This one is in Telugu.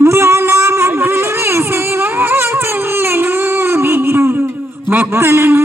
ముత్యాల మగ్గులు వేసేవో మొక్కలను